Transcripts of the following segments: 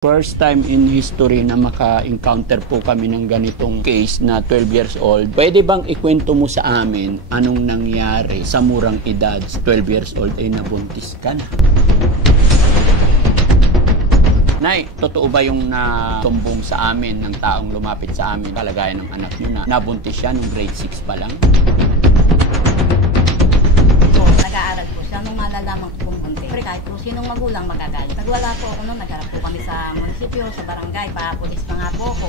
First time in history na maka-encounter po kami ng ganitong case na 12 years old. Pwede bang ikwento mo sa amin anong nangyari sa murang edad, 12 years old ay nabuntis ka na? Nay, totoo ba yung natumbong sa amin ng taong lumapit sa amin, kalagayan ng anak niyo na nabuntis siya nung grade 6 pa lang? Nag-aaral po siya nung malalaman ko kung hindi. Pero kahit po sinong magulang magagalit. Pag wala po ako noon, nagharap po kami sa munisipyo, sa barangay, pa-pulis pa nga po ako.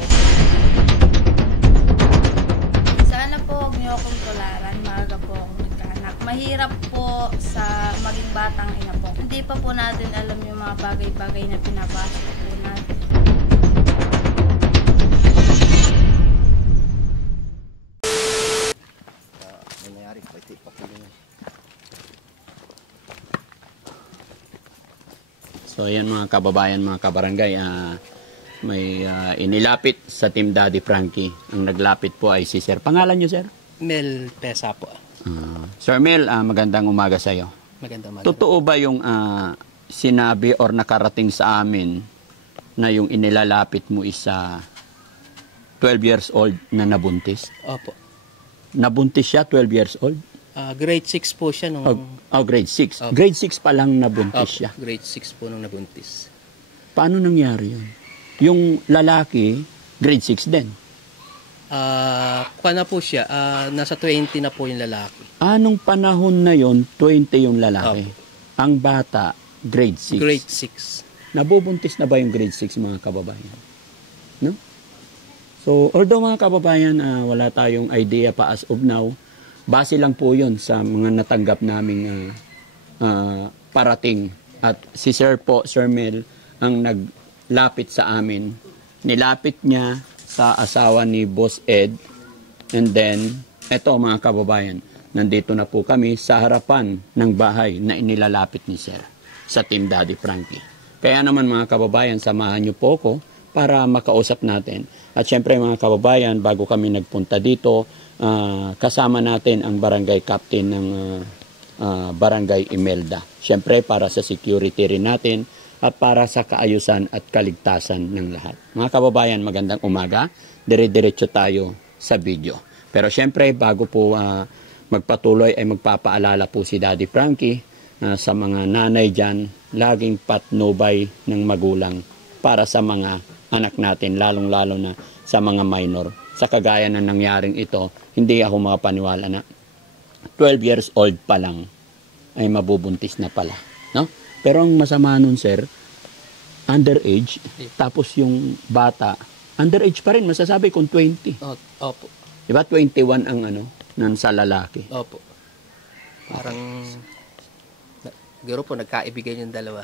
Sana po huwag niyo akong tularan, maaga po akong nagkaanak. Mahirap po sa maging batang ina po. Hindi pa po natin alam yung mga bagay-bagay na pinapasok po natin. So ayan mga kababayan, mga kabarangay, may inilapit sa Team Daddy Frankie. Ang naglapit po ay si Sir. Pangalan niyo, Sir? Mel Pesa po. Sir Mel, magandang umaga sa iyo. Magandang umaga. Totoo ba yung sinabi or nakarating sa amin na yung inilalapit mo isa 12 years old na nabuntis? Opo. Nabuntis siya 12 years old? Grade 6 po siya nung... Grade 6. Opo. Grade 6 pa lang nabuntis siya. Grade 6 po nung nabuntis. Paano nangyari yun? Yung lalaki, grade 6 din. Kuha na po siya, nasa 20 na po yung lalaki. Anong panahon na yon 20 yung lalaki? Ang bata, grade 6. Grade 6. Nabubuntis na ba yung grade 6 mga kababayan? No? So, although mga kababayan, wala tayong idea pa as of now, base lang po yun sa mga natanggap naming parating. At si Sir po, Sir Mel, ang naglapit sa amin. Nilapit niya sa asawa ni Boss Ed. And then, eto mga kababayan, nandito na po kami sa harapan ng bahay na inilalapit ni Sir sa Team Daddy Frankie. Kaya naman mga kababayan, samahan niyo po ko para makausap natin. At syempre mga kababayan, bago kami nagpunta dito, kasama natin ang barangay captain ng Barangay Imelda. Syempre para sa security rin natin at para sa kaayusan at kaligtasan ng lahat. Mga kababayan, magandang umaga. Dire-diretso tayo sa video. Pero syempre, bago po magpatuloy ay magpapaalala po si Daddy Frankie sa mga nanay dyan, laging patnubay ng magulang para sa mga anak natin, lalong-lalo na sa mga minor. Sa kagaya ng nangyaring ito, hindi ako makapaniwala na 12 years old pa lang ay mabubuntis na pala. No? Pero ang masama nun, Sir, underage, tapos yung bata, underage pa rin, masasabi kung 20. Opo. Diba 21 ang nan sa lalaki? Opo. Parang, garo po, nagkaibigan yung dalawa.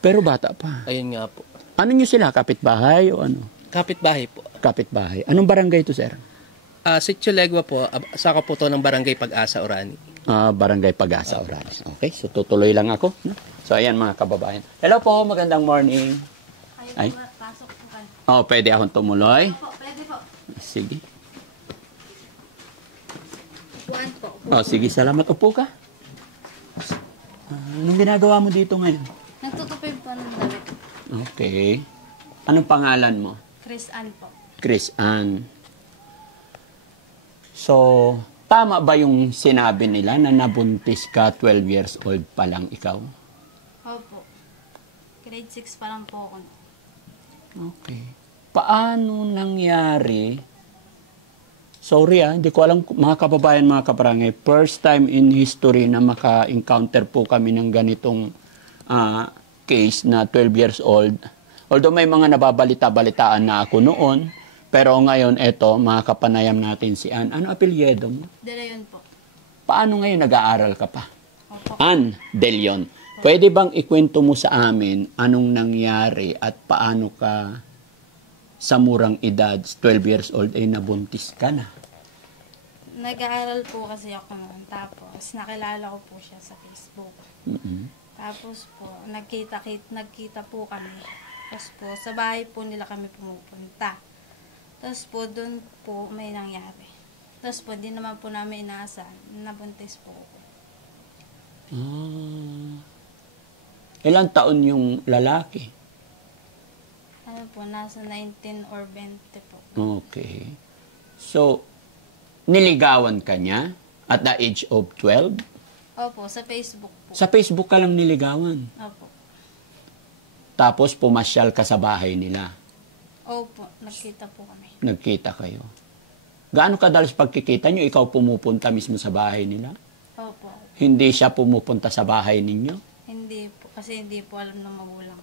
Pero bata pa. Ayun nga po. Ano nyo sila? Kapitbahay o ano? Kapitbahay po. Kapitbahay. Anong barangay to, Sir? Sitio Legua po, saka po to ng Barangay Pag-asa, Orani. Barangay Pag-asa, Orani. Okay, so tutuloy lang ako. No? So ayan mga kababayan. Hello po, magandang morning. Ay. Pasok po kayo. Pwede akong tumuloy? Pwede po. Sige. One po. Sige, salamat. Upo ka. Anong ginagawa mo dito ngayon? Nagtutupin po ng damit. Okay. Anong pangalan mo? Chris Ann po. Chris Ann. So, tama ba yung sinabi nila na nabuntis ka 12 years old pa lang ikaw? Opo. Grade 6 pa lang po ako. Okay. Paano nangyari? Sorry hindi ko alam mga kababayan, mga kabarangay. First time in history na maka-encounter po kami ng ganitong case na 12 years old. Although may mga nababalita-balitaan na ako noon, pero ngayon eto, mga kapanayam natin si Ann. Ano apelyido mo? De Leon po. Paano ngayon nag-aaral ka pa? Opo. Ann De Leon. Pwede bang ikwento mo sa amin anong nangyari at paano ka sa murang edad, 12 years old, ay nabuntis ka na? Nag-aaral po kasi ako noon. Tapos, nakilala ko po siya sa Facebook. Tapos po, nagkita po kami. Tapos po, sa bahay po nila kami pumupunta. Tapos po, doon po may nangyari. Tapos po, di naman po namin inaasahan. Nabuntis po ako. Ilang taon yung lalaki? Ano po, nasa 19 or 20 po. Okay. So, niligawan ka niya at the age of 12? Opo, sa Facebook po. Sa Facebook ka lang niligawan. Opo. Tapos pumasyal ka sa bahay nila. Opo, nagkita po kami. Nagkita kayo. Gaano kadalas pagkikita nyo, ikaw pumupunta mismo sa bahay nila? Opo. Hindi siya pumupunta sa bahay ninyo? Hindi po, kasi hindi po alam ng magulang.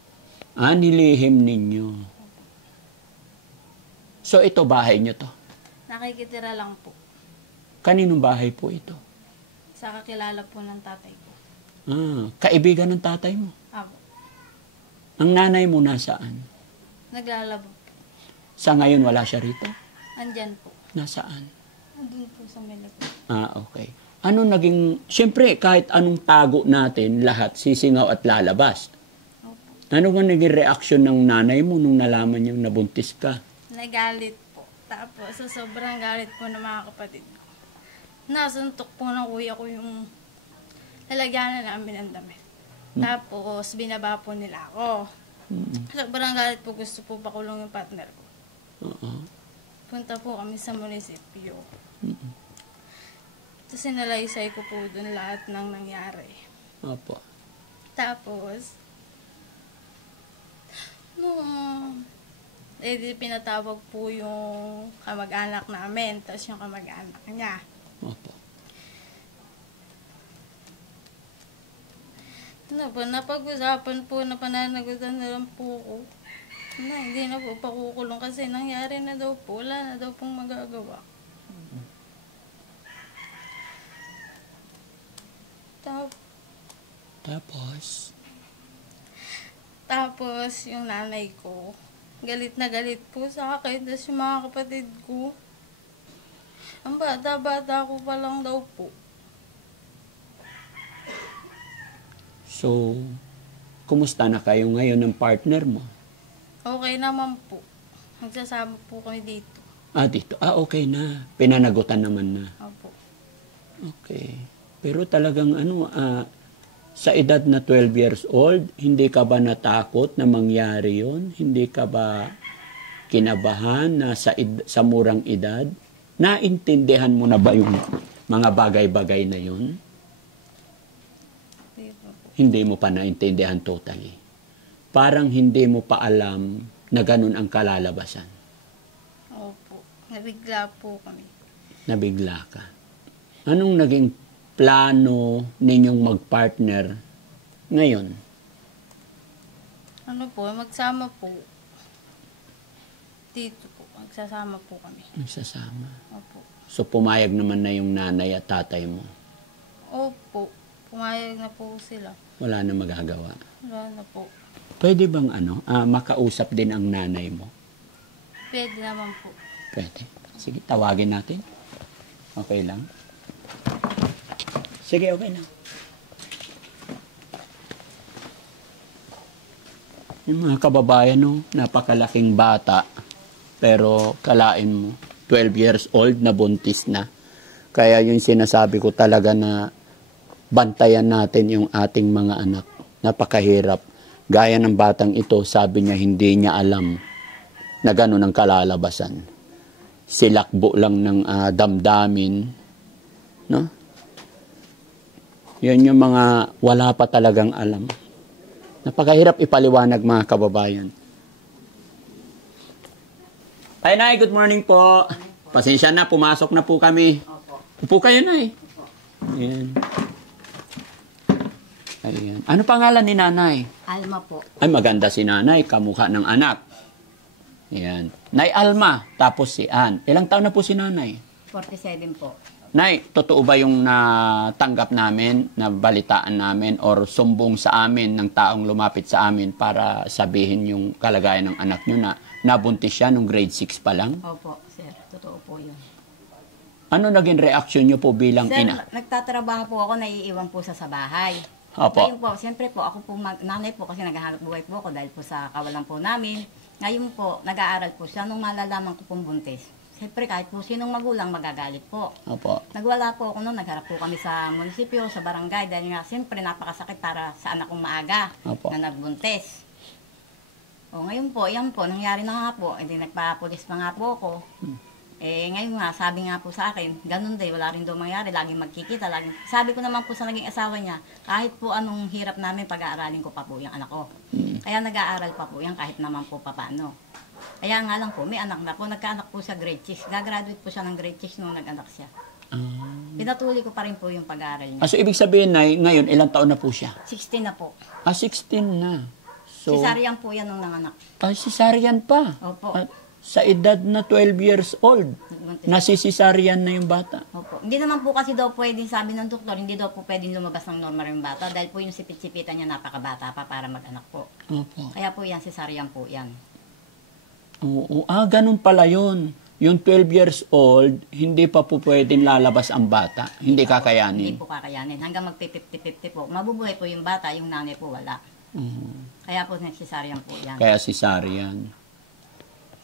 Nilihim ninyo. So, ito bahay nyo to? Nakikitira lang po. Kaninong bahay po ito? Sa kakilala po ng tatay ko. Kaibigan ng tatay mo? Opo. Ang nanay mo nasaan? Naglalaba po. Sa ngayon, wala siya rito? Andyan po. Nasaan? Andun po sa Melito. Okay. Ano naging, siyempre, kahit anong tago natin, lahat sisingaw at lalabas. Opo. Ano ba naging reaksyon ng nanay mo nung nalaman niyang nabuntis ka? Nagalit po. Tapos, sa sobrang galit po ng mga kapatid ko, nasuntok po ng kuya ko yung lalagyanan namin ng damit. Tapos, binaba po nila ako. Sobrang galit po, gusto po pakulong yung partner ko. Punta po kami sa munisipyo. Tapos, sinalaysay ko po dun lahat ng nangyari. Opo. Tapos, di pinatawag po yung kamag-anak namin, tapos yung kamag-anak niya. Opo. Napag-usapan po na pananagutan na lang po ko. Hindi na po pakukulong kasi nangyari na daw po. Wala na daw pong magagawa. Tapos, yung nanay ko, galit na galit po sa akin. Tapos yung mga kapatid ko, ang bata-bata ko pa lang daw po. So, kumusta na kayo ngayon ng partner mo? Okay naman po. Magsasama po kami dito. Dito. Okay na. Pinanagutan naman na. Opo. Okay. Pero talagang sa edad na 12 years old, hindi ka ba natakot na mangyari yon? Hindi ka ba kinabahan na sa murang edad? Naintindihan mo na ba yung mga bagay-bagay na yun? Hindi mo pa naintindihan totally. Parang hindi mo pa alam na ganun ang kalalabasan. Opo. Nabigla po kami. Nabigla ka. Anong naging plano ninyong mag-partner ngayon? Ano po, magsama po. Dito po, magsasama po kami. Magsasama. Opo. So pumayag naman na yung nanay at tatay mo? Opo. Pumayag na po sila. Wala na magagawa. Wala na po. Pwede bang makausap din ang nanay mo? Pwede naman po. Pwede. Sige, tawagin natin. Okay lang? Sige, okay lang. Yung mga kababayan, napakalaking bata. Pero kalain mo, 12 years old na buntis na. Kaya yung sinasabi ko talaga na bantayan natin yung ating mga anak. Napakahirap. Gaya ng batang ito, sabi niya hindi niya alam na gano'n ang kalalabasan. Silakbo lang ng damdamin. No? Yan yung mga wala pa talagang alam. Napakahirap ipaliwanag mga kababayan. Ay, Nay, good morning po. Pasensya na, pumasok na po kami. Upo kayo, Nay. Ayan. Ayan. Ano pangalan ni Nanay? Alma po. Ay, maganda si Nanay, kamukha ng anak. Ayan. Nay Alma, tapos si Ann. Ilang taon na po si Nanay? 47 po. Nay, totoo ba yung natanggap namin, na balitaan namin, or sumbong sa amin ng taong lumapit sa amin para sabihin yung kalagayan ng anak nyo na nabuntis siya nung grade 6 pa lang? Opo, sir. Totoo po yun. Ano naging reaksyon nyo po bilang Sir, ina? nagtatrabaho po ako, naiiwan po sa bahay. Opo. Ngayon po, siyempre po, ako po, nanay po kasi naghahanap buhay po ako dahil po sa kawalan po namin. Ngayon po, nag-aaral po siya nung malalaman ko pong buntis. Siyempre, kahit po sinong magulang, magagalit po. Opo. Nagwala po ako noon, nagharap po kami sa munisipyo, sa barangay, dahil nga, siyempre, napakasakit para sa anak kong maaga Opo. na nagbuntis. O ngayon po, yan po, nangyari na nga po. Hindi nagpa-pulis pa nga po ako. Ngayon nga, sabi nga po sa akin, ganun din, wala rin daw mangyari, laging magkikita, laging... Sabi ko naman po sa naging asawa niya, kahit po anong hirap namin, pag-aaralin ko pa po yung anak ko. Kaya nag-aaral pa po yan, kahit naman po papaano. Kaya nga lang po, may anak na po, nagkaanak po siya grade 6. Gagraduate po siya ng grade 6 nung nag-anak siya. Pinatuloy ko pa rin po yung pag-aaral niya. So, ibig sabihin na ngayon, ilang taon na po siya? 16 na po. 16 na. So, Cesarean po yan nung nanganak. cesarean pa. Opo. Sa edad na 12 years old, nasisisaryan na yung bata. Opo. Hindi naman po kasi daw pwedeng, sabi ng doktor, hindi daw po pwedeng lumabas ng normal yung bata dahil po yung sipit-sipitan niya napakabata pa para mag-anak po. Opo. Kaya po yan, cesarean po yan. Oo. Ganun pala yun. Yung 12 years old, hindi pa po pwedeng lalabas ang bata. Hindi Hindi kakayanin. po kakayanin. Hanggang mag-50-50 po. Mabubuhay po yung bata, yung nanay po wala. Kaya po cesarean po yan. Kaya cesarean.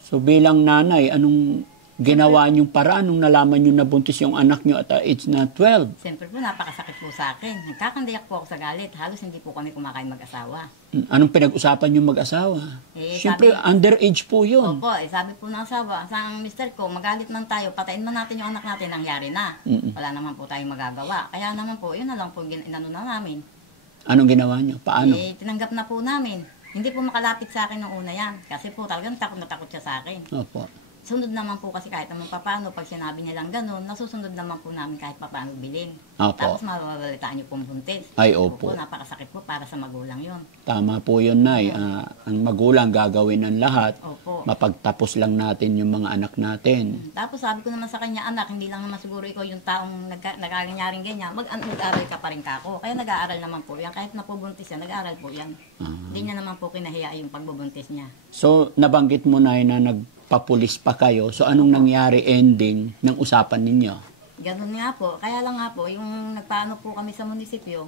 So bilang nanay, anong ginawa niyong paraan nung nalaman niyo na buntis yung anak niyo at age na 12? Siyempre po, napakasakit po sa akin. Nagkakandayak po ako sa galit. Halos hindi po kami kumakain mag-asawa. Anong pinag-usapan niyo mag-asawa? Siyempre, underage po yun. Opo, sabi po ng asawa, sa mister ko, magalit man tayo, patayin man natin yung anak natin, nangyari na. Wala naman po tayong magagawa. Kaya naman po, yun na lang po inano na namin. Anong ginawa niyo? Paano? Tinanggap na po namin. Hindi po makalapit sa akin nung una yan. Kasi po talagang takot na takot siya sa akin. Opo. Sunod naman po kasi kahit naman papaano, pag sinabi niya lang ganun, nasusunod naman po namin kahit papaano bilhin. Opo. Tapos mababalitaan niyo pong buntis. Ay, opo. Napakasakit po para sa magulang yun. Tama po yun, Nay. Ang magulang gagawin ng lahat. Opo. Mapagtapos lang natin yung mga anak natin. Tapos sabi ko naman sa kanya, anak, hindi lang naman siguro ikaw yung taong nagkaganyaring ganyan, mag-aaral ka pa rin kako. Kaya nag-aaral naman po yan. Kahit napubuntis yan, nag-aaral po yan. Hindi niya naman po kinahiya yung pagbubuntis niya. So, nabanggit mo, Nay, na nagpapulis pa kayo. So, anong nangyari ending ng usapan ninyo? Ganun nga po. Kaya lang nga po, yung nagpaano po kami sa munisipyo,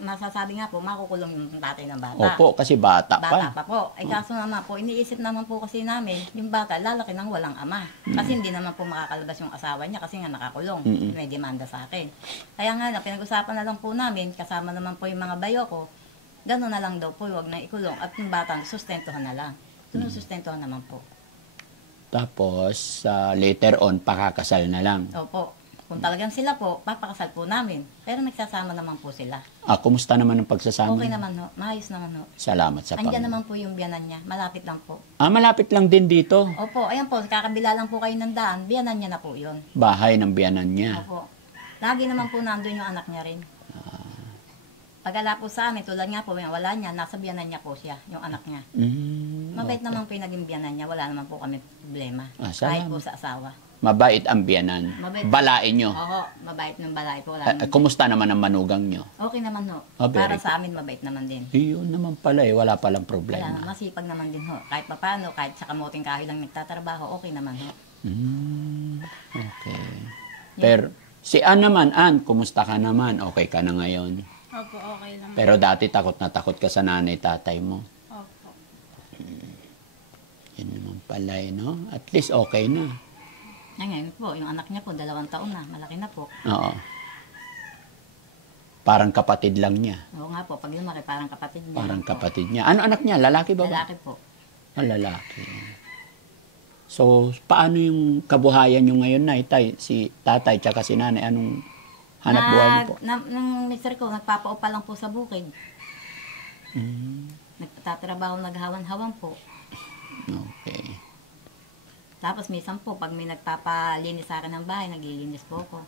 masasabi nga po, makukulong yung tatay ng bata. Opo, kasi bata Bata pa. pa po. Ay kaso naman po, iniisip naman po kasi namin, yung bata lalaki ng walang ama. Kasi hindi naman po makakalabas yung asawa niya kasi nga nakakulong. May demanda sa akin. Kaya nga, pinag-usapan na lang po namin, kasama naman po yung mga bayo ko, gano'n na lang daw po, huwag na ikulong. At yung bata, sustentuhan na lang. Sustentuhan naman po. Tapos, later on, pakakasal na lang. Opo. Kung talagang sila po, papakasal po namin. Pero nagsasama naman po sila. Kumusta naman ang pagsasama? Okay naman ho. Maayos naman ho. Salamat sa Andyan Panginoon. naman po yung biyanan niya. Malapit lang po. Malapit lang din dito. Opo, ayan po. Kakabila lang po kayo ng daan. Biyanan niya na po yun. Bahay ng biyanan niya. Opo. Lagi naman po nandun yung anak niya rin. Pagala po sa amin, tulad nga po, wala niya, nasa biyanan niya po siya, yung anak niya. Mabait naman po yung naging biyanan niya, wala naman po kami problema. Kahit po sa asawa. Mabait ang biyanan. Mabait. Balain nyo. Oo, mabait ng balay po. Wala naman. Kumusta naman ang manugang nyo? Okay naman ho. Very Para good. sa amin, mabait naman din. Yun naman pala wala palang Wala problema. naman, masipag naman din ho. Kahit papano, kahit sa kamuting kahoy lang nagtatrabaho, okay naman ho. Okay. Pero, si Ann naman, Ann, kumusta ka naman? Okay ka na ngayon? Opo, okay naman. Pero dati takot na takot ka sa nanay, tatay mo. Opo. Yun naman pala no? At least okay na. Ngayon po, yung anak niya po, 2 taon na, malaki na po. Oo. Parang kapatid lang niya. Oo nga po, pag lumaki, parang kapatid niya. Parang kapatid niya. Ano anak niya? Lalaki ba? Lalaki po. Lalaki. So, paano yung kabuhayan nyo ngayon, Nay? Si tatay tsaka si nanay, anong hanap buhay niyo po? Nung mister ko, nagpapaupa lang po sa bukid. Nagtatrabaho, naghawan-hawan po. Okay. Tapos minsan po, pag may nagpapalinis sa akin ng bahay, naglilinis po ako.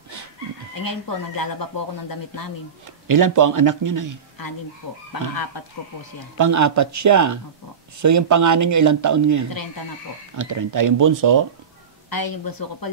Ngayon po, naglalaba po ako ng damit namin. Ilan po ang anak niyo, Nay? 6 po. Pang-apat ko po siya. Pang-apat siya. Opo. So, yung pangalan niyo, ilang taon ngayon? 30 na po. 30. Yung bunso? Ay, yung bunso ko po,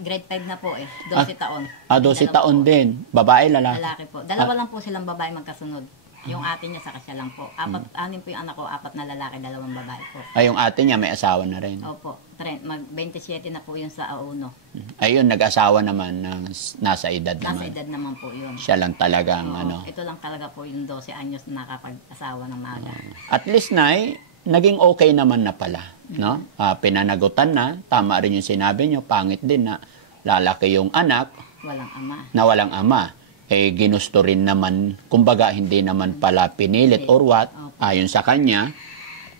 grade 5 na po 12 taon. 12 taon din. Babae, lalaki? Lalaki po. Dalawa lang po silang babae magkasunod. Yung ate niya sa siya lang po. 6 po yung anak ko, 4 na lalaki, 2 babae po. Ay, yung ate niya may asawa na rin. Opo. Mag-27 na po yun sa Auno. Ayun, nag-asawa naman na nasa edad Nasa naman. edad naman po yun. Siya lang talagang Oo, ito lang talaga po yung 12 anyos na nakapag-asawa ng maaga. At least, Nay, naging okay naman na pala. No? Pinanagutan na. Tama rin yung sinabi niyo. Pangit din na lalaki yung anak Walang ama. na walang ama. Ginusto rin naman, kumbaga hindi naman pala pinilit or what, ayon sa kanya.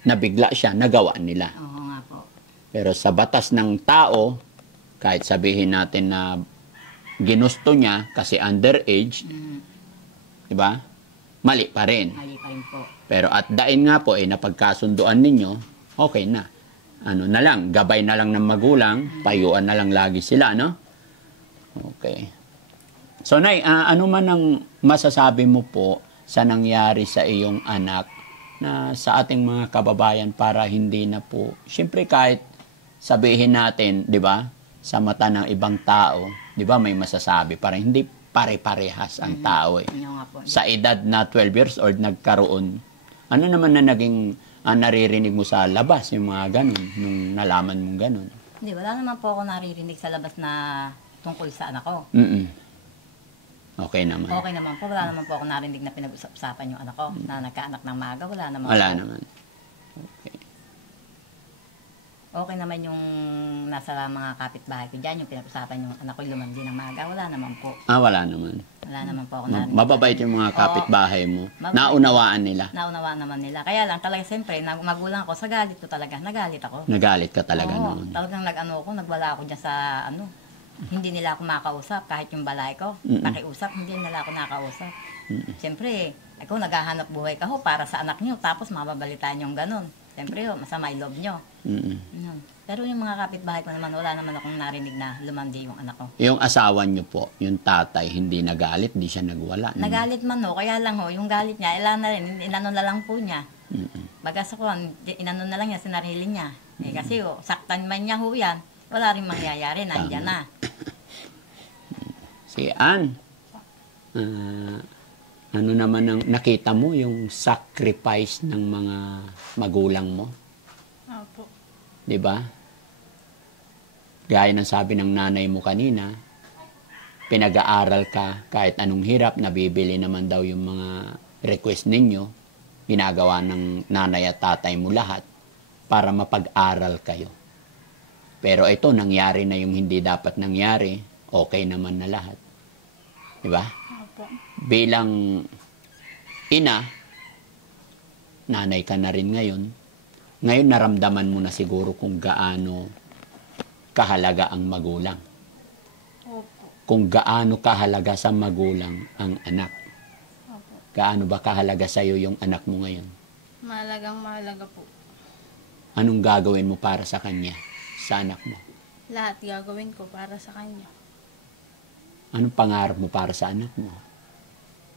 nabigla siya, nagawa nila. Oo nga po. Pero sa batas ng tao, kahit sabihin natin na ginusto niya kasi underage, di ba? Mali pa rin. Mali pa rin po. Pero at dain nga po, napagkasunduan ninyo, okay na. Ano na lang, gabay na lang ng magulang, payuan na lang lagi sila, no? Okay. So, Nay, ano man ang masasabi mo po sa nangyari sa iyong anak na sa ating mga kababayan para hindi na po, siyempre kahit sabihin natin, di ba, sa mata ng ibang tao, di ba, may masasabi, para hindi pare-parehas ang tao eh. Yun nga po. Sa edad na 12 years old, nagkaroon, ano naman na naging naririnig mo sa labas, yung mga ganun, nung nalaman mong ganun? Hindi, wala naman po ako naririnig sa labas na tungkol sa anak ko. Okay naman. Okay naman po, wala naman po ako narinig na pinag-usapan yung anak ko, na nagkaanak ng maaga, wala naman Wala po. naman. Okay. Okay naman yung nasa mga kapitbahay ko dyan, yung pinag-usapan yung anak ko lumandi ng maaga, wala naman po. Wala naman. Wala naman po ako narinig. Mababait yung mga kapitbahay mo. Mababait. Naunawaan nila. Naunawaan naman nila. Kaya lang talaga siyempre, magulang ko, sa galit ko talaga, nagalit ako. Nagalit ka talaga Oo, noon. talagang nagwala ako dyan sa hindi nila ako makausap, kahit yung balay ko, pakiusap, hindi nila ako nakausap. Siyempre, ako naghahanap buhay ka ho para sa anak nyo, tapos mababalitaan yung ganun. Siyempre, masama yung loob nyo. Yun. Pero yung mga kapitbahay ko naman, wala naman akong narinig na lumandi yung anak ko. Yung asawa niyo po, yung tatay, hindi nagalit, di siya nagwala. Nagalit man kaya lang yung galit niya, ilan na rin, inano na lang po niya. Bagas ako, inano na lang niya, sinarili niya. Kasi saktan man niya yan, wala rin mangyayari, nandiyan na. Si Ann, ano naman ang nakita mo yung sacrifice ng mga magulang mo? Opo. 'Di ba? Gaya ng sabi ng nanay mo kanina, pinag-aaral ka kahit anong hirap, nabibili naman daw yung mga request ninyo, ginagawa ng nanay at tatay mo lahat para mapag-aral kayo. Pero ito, nangyari na yung hindi dapat nangyari, okay naman na lahat. Diba? Opo. Bilang ina, nanay ka na rin ngayon. Ngayon naramdaman mo na siguro kung gaano kahalaga ang magulang. Opo. Kung gaano kahalaga sa magulang ang anak. Opo. Gaano ba kahalaga sa iyo yung anak mo ngayon? Mahalaga po. Anong gagawin mo para sa kanya, sa anak mo? Lahat gagawin ko para sa kanya. Anong pangarap mo para sa anak mo?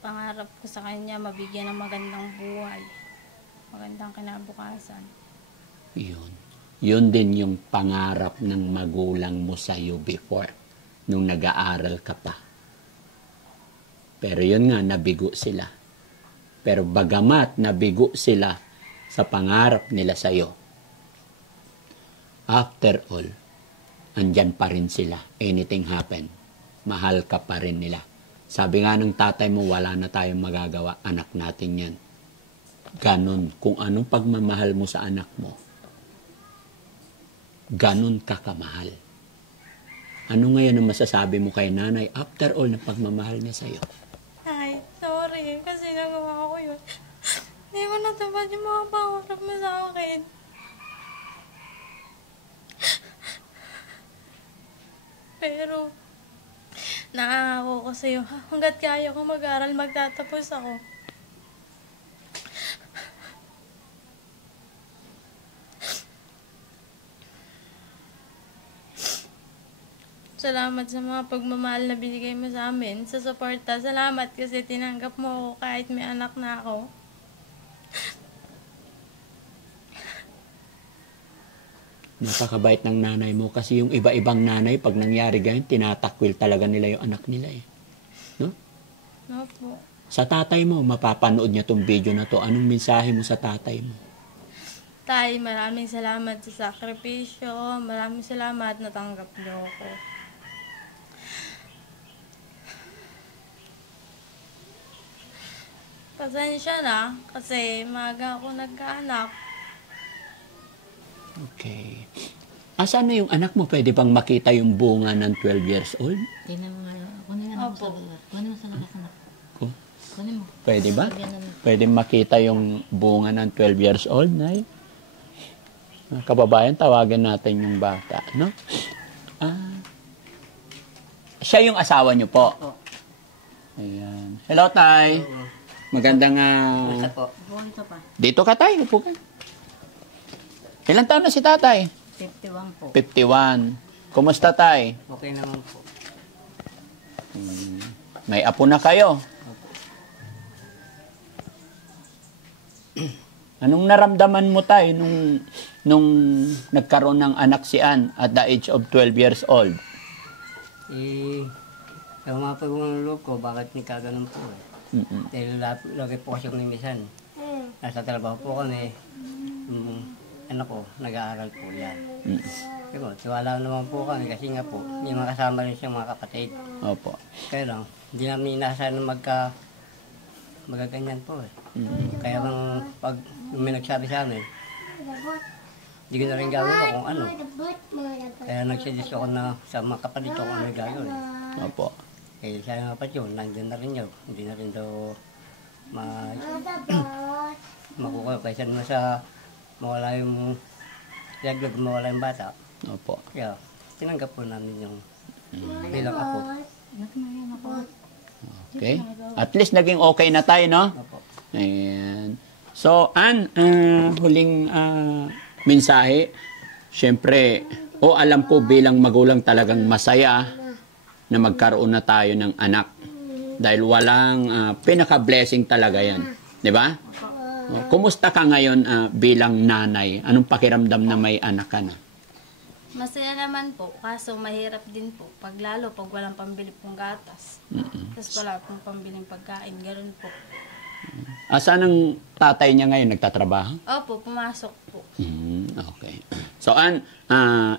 Pangarap ko sa kanya, mabigyan ng magandang buhay. Magandang kinabukasan. Yun. Yun din yung pangarap ng magulang mo sa iyo before, nung nag-aaral ka pa. Pero yun nga, nabigo sila. Pero bagamat nabigo sila sa pangarap nila sa iyo, after all, andyan pa rin sila. Anything happen, mahal ka pa rin nila. Sabi nga ng tatay mo, wala na tayong magagawa. Anak natin yan. Ganon. Kung anong pagmamahal mo sa anak mo, ganon ka kamahal. Ano ngayon ang masasabi mo kay nanay after all na pagmamahal niya sa'yo? Ay, sorry. Kasi nagawa ko yun. Hindi mo natupad yung mga pangarap mo sa akin. Pero, nakangako ko sa'yo, hanggat kaya ko mag-aral, magtatapos ako. Salamat sa mga pagmamahal na binigay mo sa amin, sa suporta. Salamat kasi tinanggap mo ako kahit may anak na ako. Napakabait ng nanay mo kasi yung iba-ibang nanay, pag nangyari ganyan, tinatakwil talaga nila yung anak nila eh. No? Opo. Sa tatay mo, mapapanood niya tong video na to. Anong mensahe mo sa tatay mo? Tay, maraming salamat sa sakripisyo. Maraming salamat natanggap niyo ako. Pasensya na kasi maaga ako nagkaanak. Okay. Asan na yung anak mo? Pwede bang makita yung bunga ng 12 years old? Kunin mo Opo. sa labas, anak. Oh, Kunin mo. pwede ba? Pwede makita yung bunga ng 12 years old, Nay? Kababayan, tawagin natin yung bata, no? Siya yung asawa niyo po. Ayan. Hello, Tay. Magandang Buhay ka pa. dito ka, Tay. Upo ka. Ilang taon na si Tatay? 51 po. 51. Kumusta, Tay? Okay naman po. May apo na kayo. Anong naramdaman mo, Tay, nung nagkaroon ng anak si Ann at the age of 12 years old? Yung mga pagmumulog ko, bakit ni kaganon po eh. Dahil lagi po kasi kong nimisan. Nasa trabaho po kami. Anak ko, nag-aaral po yan. Diba, tiwala naman po kami kasi nga po, yung mga kasama rin siyang mga kapatid. Opo. Kaya lang, hindi namin inaasahan na magaganyan po eh. Kaya pag may nagsabi sa amin, hindi ko na rin gawin ko kung ano. Kaya nagsuggest ako na sa mga kapatid ko kung ano gagawin. Opo. Eh, sa mga kapatid yun, nandiyan na rin yun. Hindi na rin daw makukuha. Kaysa naman sa mawala yung bata. Opo. Kaya tinanggap po namin yung bilang apo. Okay. At least naging okay na tayo, no? Opo. Ayan. So, Ann, huling mensahe. Siyempre, alam ko bilang magulang talagang masaya na magkaroon na tayo ng anak. Dahil walang pinaka-blessing talaga yan. Di ba? Kumusta ka ngayon bilang nanay? Anong pakiramdam na may anak ka na? Masaya naman po, kaso mahirap din po. Pag walang pambili pong gatas. Tapos wala pong pambiling pagkain, ganoon po. Asan ang tatay niya ngayon? Nagtatrabaho? Opo, pumasok po. Okay. So, Ann,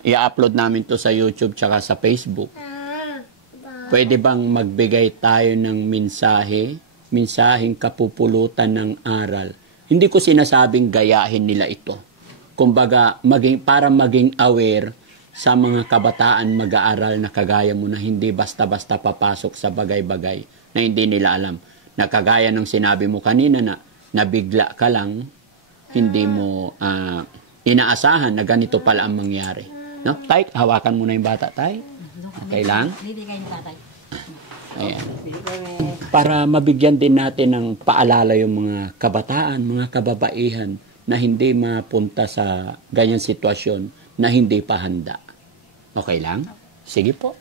i-upload namin to sa YouTube tsaka sa Facebook. Pwede bang magbigay tayo ng mensaheng kapupulutan ng aral? Hindi ko sinasabing gayahin nila ito. Kumbaga, para maging aware sa mga kabataan mag-aaral na kagaya mo na hindi basta-basta papasok sa bagay-bagay na hindi nila alam. Na kagaya ng sinabi mo kanina na nabigla ka lang, hindi mo inaasahan na ganito pala ang mangyari. No? Tay, hawakan mo na yung bata, Tay. Okay lang? Bibigay ni tatay. Ayan. Para mabigyan din natin ng paalala yung mga kabataan, mga kababaihan na hindi mapunta sa ganyang sitwasyon na hindi pa handa. Okay lang? Sige po.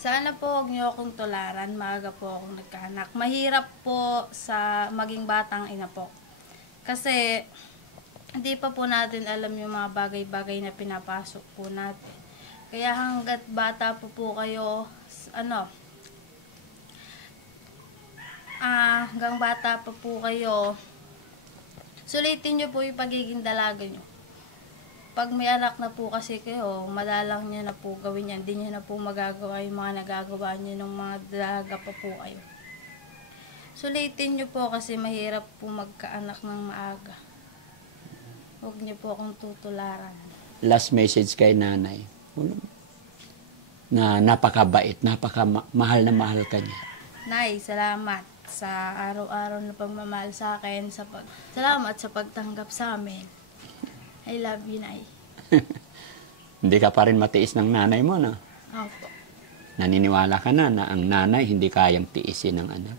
Sana po huwag niyo akong tularan, maaga po akong nagkaanak. Mahirap po sa maging batang ina po. Kasi hindi pa po natin alam yung mga bagay-bagay na pinapasok po natin. Kaya hanggat bata po kayo, hanggang bata pa po kayo, sulitin niyo po yung pagiging dalaga niyo. Pag may anak na po kasi kayo, madalang niyo na po gawin yan. Hindi niyo na po magagawa yung mga nagagawa niyo ng mga dalaga pa po kayo. Sulitin niyo po kasi mahirap po magkaanak ng maaga. Huwag niyo po akong tutularan. Last message kay nanay. Na napakabait, mahal na mahal ka niya. Nay, salamat sa araw-araw na pagmamahal sa akin. Salamat sa pagtanggap sa amin. I love you, Nay. Hindi ka pa rin matiis ng nanay mo, no? Opo. Naniniwala ka na ang nanay hindi kayang tiisin ng anak.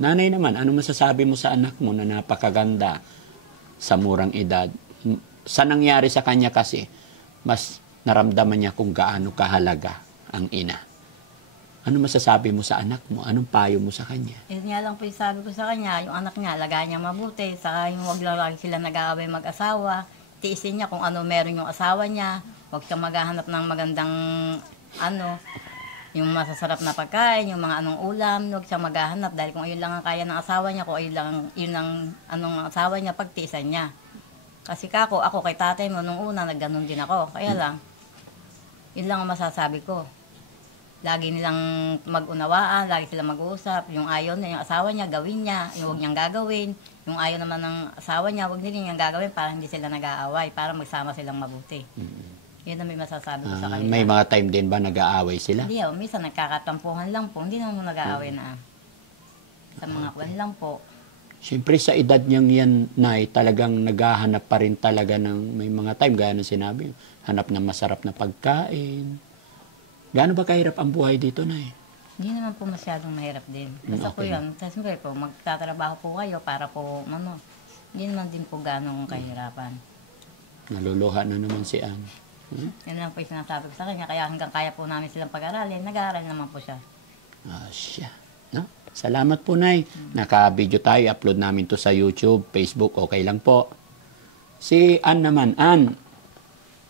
Nanay naman, ano masasabi mo sa anak mo na napakaganda sa murang edad? Sa nangyari sa kanya kasi, mas naramdaman niya kung gaano kahalaga ang ina. Ano masasabi mo sa anak mo? Anong payo mo sa kanya? Yun nga lang po yung sabi ko sa kanya, yung anak niya, lagayan niya mabuti, saka yung huwag lang lagi sila nag-aaway mag-asawa, tiisin niya kung ano meron yung asawa niya, huwag kang maghahanap ng magandang yung masasarap na pagkain, yung mga anong ulam, huwag siyang maghahanap dahil kung ayun lang ang kaya ng asawa niya, kung yun ang anong asawa niya, pagtiisan niya. Kasi ako kay tatay mo, nung una, nagganon din ako. Kaya lang, yun lang ang masasabi ko. Lagi nilang mag-unawaan, lagi silang mag-uusap. Yung ayaw na yung asawa niya, gawin niya. Yung huwag niyang gagawin. Yung ayaw naman ng asawa niya, huwag niyang gagawin para hindi sila nag-aaway, para magsama silang mabuti. Yun ang may masasabi ko sa kanila. May mga time din ba nag-aaway sila? Hindi, minsan nagkakatampuhan lang po. Hindi naman nag-aaway na. Sa mga kwan lang po. Siyempre sa edad niyang yan, Nay, talagang naghahanap pa rin talaga ng may mga time, gaya ng sinabi, hanap ng masarap na pagkain. Gaano ba kahirap ang buhay dito, Nay? Hindi naman po masyadong mahirap din. Basta po Okay. yun, siyempre po, magtatrabaho po kayo para po, hindi naman din po ganong kahirapan. Naluluha na naman si Ann. Yan lang po yung sinasabi ko sa kanya, kaya hanggang kaya po namin silang pag-aralin, nag-aaral naman po siya. Siya. No? Salamat po, Nay. Naka-video tayo. Upload namin to sa YouTube, Facebook. Okay lang po. Si Ann naman. Ann,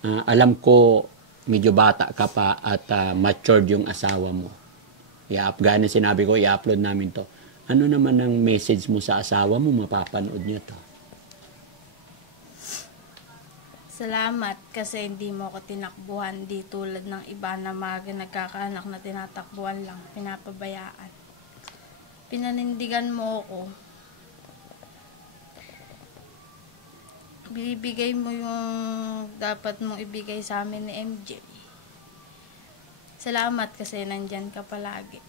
alam ko medyo bata ka pa at matured yung asawa mo. Gano'n sinabi ko, i-upload namin to. Ano naman ang message mo sa asawa mo? Mapapanood niyo to. Salamat kasi hindi mo ako tinakbuhan di tulad ng iba na mga nagkakaanak na tinatakbuhan lang, pinapabayaan. Pinanindigan mo ako. Bibigay mo yung dapat mong ibigay sa amin ni MJ. Salamat kasi nandyan ka palagi.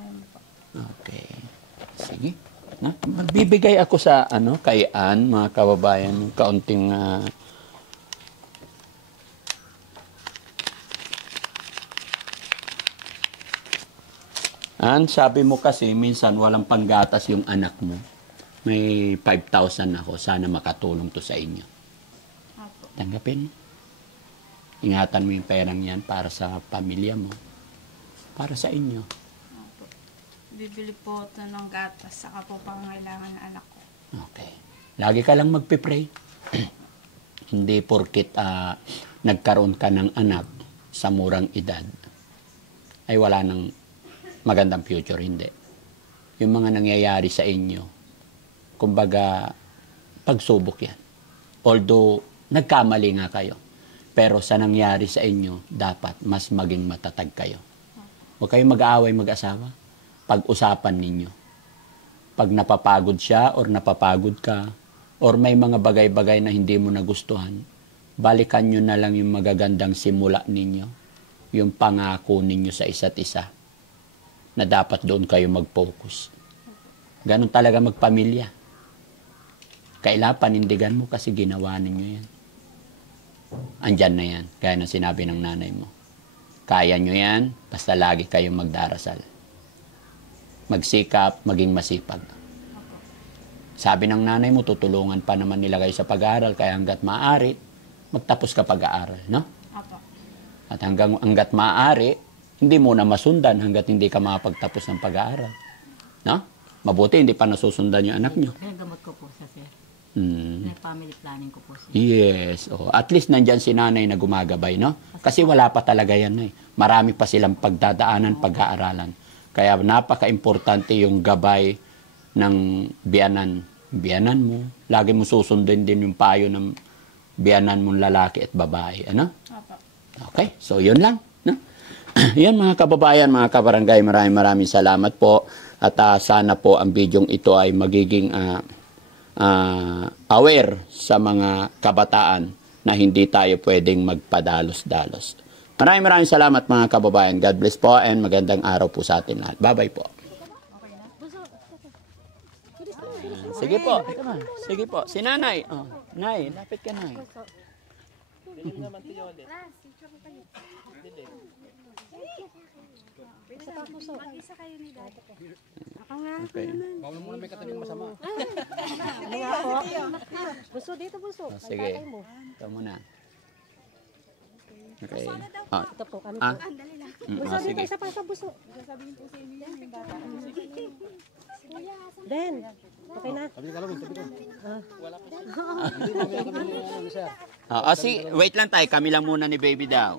Ayun po. Okay. Sige. Na? Magbibigay ako sa kay Ann, mga kababayan, ng kaunting Ann, sabi mo kasi minsan walang panggatas yung anak mo. May 5,000 ako. Sana makatulong to sa inyo. Apo. Tanggapin mo. Ingatan mo yung perang yan para sa pamilya mo. Para sa inyo. Apo. Bibili po ito ng gatas, saka po pangangailangan ng anak ko. Okay. Lagi ka lang magpipray. Hindi porkit nagkaroon ka ng anak sa murang edad ay wala nang magandang future. Hindi. Yung mga nangyayari sa inyo, kumbaga, pagsubok yan. Although, nagkamali nga kayo. Pero sa nangyari sa inyo, dapat mas maging matatag kayo. Huwag kayong mag-aaway mag-asawa. Pag-usapan ninyo. Pag napapagod siya or napapagod ka, or may mga bagay-bagay na hindi mo nagustuhan, balikan nyo na lang yung magagandang simula ninyo. Yung pangako ninyo sa isa't isa. Na dapat doon kayo mag-focus. Ganon talaga magpamilya. Kailangan panindigan mo kasi ginawa ninyo yan. Andyan na yan, gaya na sinabi ng nanay mo. Kaya nyo yan, basta lagi kayong magdarasal. Magsikap, maging masipag. Sabi ng nanay mo, tutulungan pa naman nila kayo sa pag-aaral, kaya hanggat maaari, magtapos ka pag-aaral, no? Apo. At hanggat maaari, hindi mo na masundan hanggat hindi ka makapagtapos ng pag-aaral. No? Mabuti, hindi pa nasusundan yung anak nyo. Gamot ko po siya, sir. Hmm. May family planning ko po siya. Yes. Oh. At least nandyan si nanay na gumagabay, no? Kasi wala pa talaga yan, eh. Marami pa silang pagdadaanan, pag-aaralan. Kaya napaka-importante yung gabay ng biyanan mo. Lagi mo susundin din yung payo ng biyanan mong lalaki at babae. Ano? Apo. Okay, so yun lang. No? Yan mga kababayan, mga kabarangay, maraming salamat po. At sana po ang bidyong ito ay magiging aware sa mga kabataan na hindi tayo pwedeng magpadalos-dalos. Maraming salamat mga kababayan. God bless po and magandang araw po sa atin lahat. Bye-bye po. Sige po. Sige po. Si nanay. Oh, nay, lapit ka, nay. Okay. Bawal mo na may katabing masama. Buso dito, buso. Sige. Ito muna. Okay. Ito po, kami po. Buso dito, Sige. isa pa sa buso. Ben, okay na. Sabi ka lang, sabi ko. Wait lang tayo. Kami lang muna ni baby daw.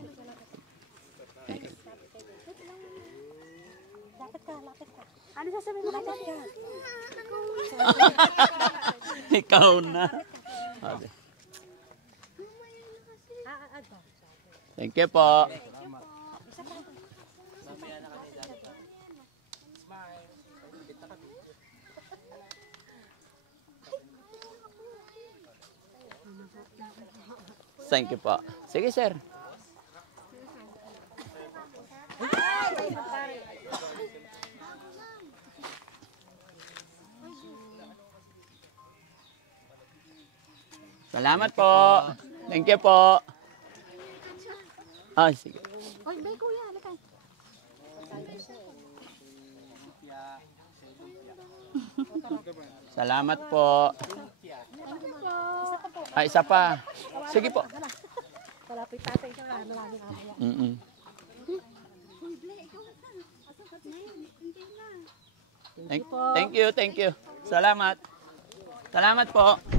Lapit ka, lapit ka. Ano sasabihin mo lapit ka? Ikaw na. Okay. Thank you po. Thank you po. Sige, sir. Salamat po. Thank you po. Ah, sige. Oy, bay kuya, halika. Salamat po. Ah, isa pa. Sige po. Malapit tatay siya. Maraming kaya. Thank you. Salamat. Salamat po.